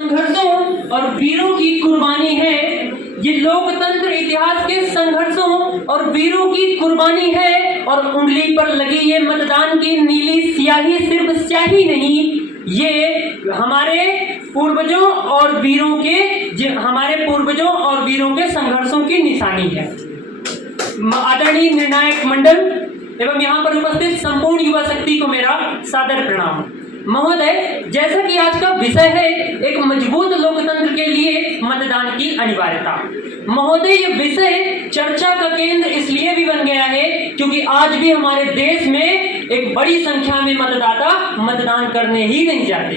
संघर्षों और वीरों की कुर्बानी है। ये लोकतंत्र इतिहास के संघर्षों और वीरों की कुर्बानी है। और उंगली पर लगी ये मतदान की नीली स्याही सिर्फ स्याही नहीं, ये हमारे पूर्वजों और वीरों के संघर्षों की निशानी है। आदरणीय निर्णायक मंडल एवं यहाँ पर उपस्थित संपूर्ण युवा शक्ति को मेरा सादर प्रणाम। महोदय, जैसा कि आज का विषय है एक मजबूत लोकतंत्र के लिए मतदान की अनिवार्यता। महोदय, ये विषय चर्चा का केंद्र इसलिए भी बन गया है क्योंकि आज भी हमारे देश में एक बड़ी संख्या में मतदाता मतदान करने ही नहीं जाते।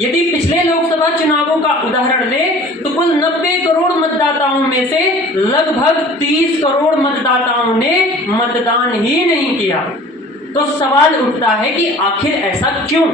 यदि पिछले लोकसभा चुनावों का उदाहरण ले तो कुल 90 करोड़ मतदाताओं में से लगभग 30 करोड़ मतदाताओं ने मतदान ही नहीं किया। तो सवाल उठता है कि आखिर ऐसा क्यों?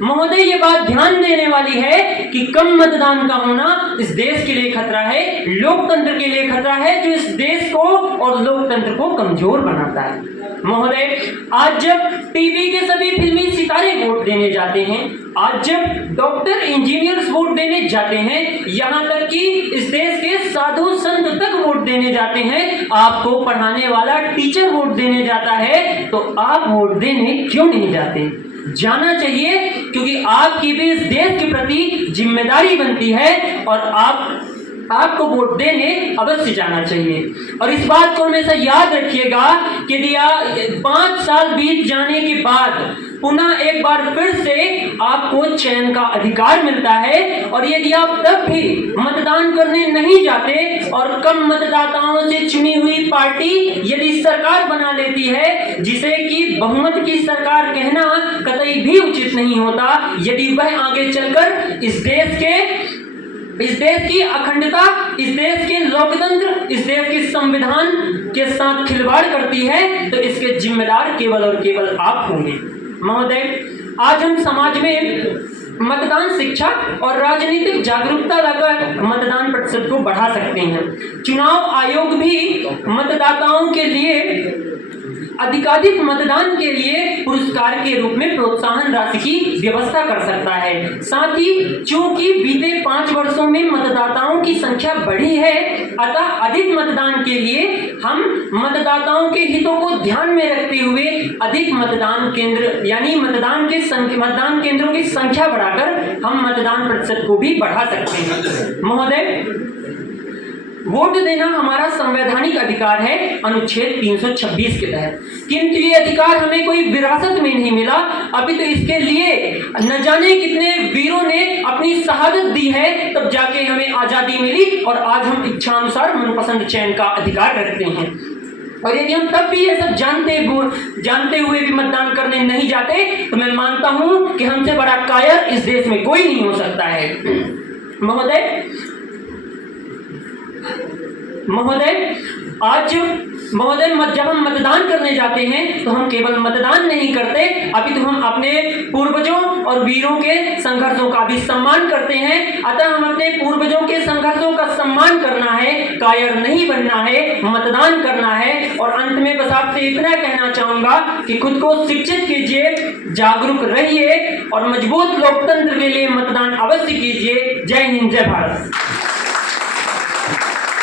महोदय, ये बात ध्यान देने वाली है कि कम मतदान का होना इस देश के लिए खतरा है, लोकतंत्र के लिए खतरा है, जो इस देश को और लोकतंत्र को कमजोर बनाता है। महोदय, आज जब टीवी के सभी फिल्मी सितारे वोट देने जाते हैं, आज जब डॉक्टर इंजीनियर्स वोट देने जाते हैं, यहाँ तक कि इस देश के साधु संत तक वोट देने जाते हैं, आपको पढ़ाने वाला टीचर वोट देने जाता है, तो आप वोट देने क्यों नहीं जाते? जाना चाहिए, क्योंकि आपकी भी इस देश के प्रति जिम्मेदारी बनती है और आपको वोट देने अवश्य जाना चाहिए। और इस बात को हमेशा याद रखिएगा कि 5 साल बीत जाने के बाद पुनः एक बार फिर से आपको चयन का अधिकार मिलता है। और यदि आप तब भी मतदान करने नहीं जाते और कम मतदाताओं से चुनी हुई पार्टी यदि सरकार बना लेती है, जिसे कि बहुमत की सरकार कहना कतई भी उचित नहीं होता, यदि वह आगे चलकर इस देश की अखंडता, इस देश के लोकतंत्र, इस देश के संविधान के साथ खिलवाड़ करती है, तो इसके जिम्मेदार केवल और केवल आप होंगे। महोदय, आज हम समाज में मतदान शिक्षा और राजनीतिक जागरूकता लाकर मतदान प्रतिशत को बढ़ा सकते हैं। चुनाव आयोग भी मतदाताओं के लिए अधिकाधिक मतदान के लिए पुरस्कार के रूप में प्रोत्साहन राशि की व्यवस्था कर सकता है। साथ ही चूंकि बीते 5 वर्षों में मतदाताओं की संख्या बढ़ी है, अतः अधिक मतदान के लिए हम मतदाताओं के हितों को ध्यान में रखते हुए अधिक मतदान केंद्र यानी मतदान केंद्रों की संख्या बढ़ाकर हम मतदान प्रतिशत को भी बढ़ा सकते हैं। महोदय, वोट देना हमारा संवैधानिक अधिकार है अनुच्छेद 326 के तहत, किंतु ये अधिकार हमें कोई विरासत में नहीं मिला। अभी तो इसके लिए न जाने कितने वीरों ने अपनी शहादत दी है, तब जाके हमें आजादी मिली और आज हम इच्छानुसार मनपसंद चयन का अधिकार रखते हैं। और यदि हम तब भी ये सब जानते हुए भी मतदान करने नहीं जाते, तो मैं मानता हूं कि हमसे बड़ा कायर इस देश में कोई नहीं हो सकता है। महोदय, जब हम मतदान करने जाते हैं तो हम केवल मतदान नहीं करते, अभी तो हम अपने पूर्वजों और वीरों के संघर्षों का भी सम्मान करते हैं। अतः हम अपने पूर्वजों के संघर्षों का सम्मान करना है, कायर नहीं बनना है, मतदान करना है। और अंत में बस आपसे इतना कहना चाहूंगा कि खुद को शिक्षित कीजिए, जागरूक रहिए और मजबूत लोकतंत्र के लिए मतदान अवश्य कीजिए। जय हिंद, जय भारत।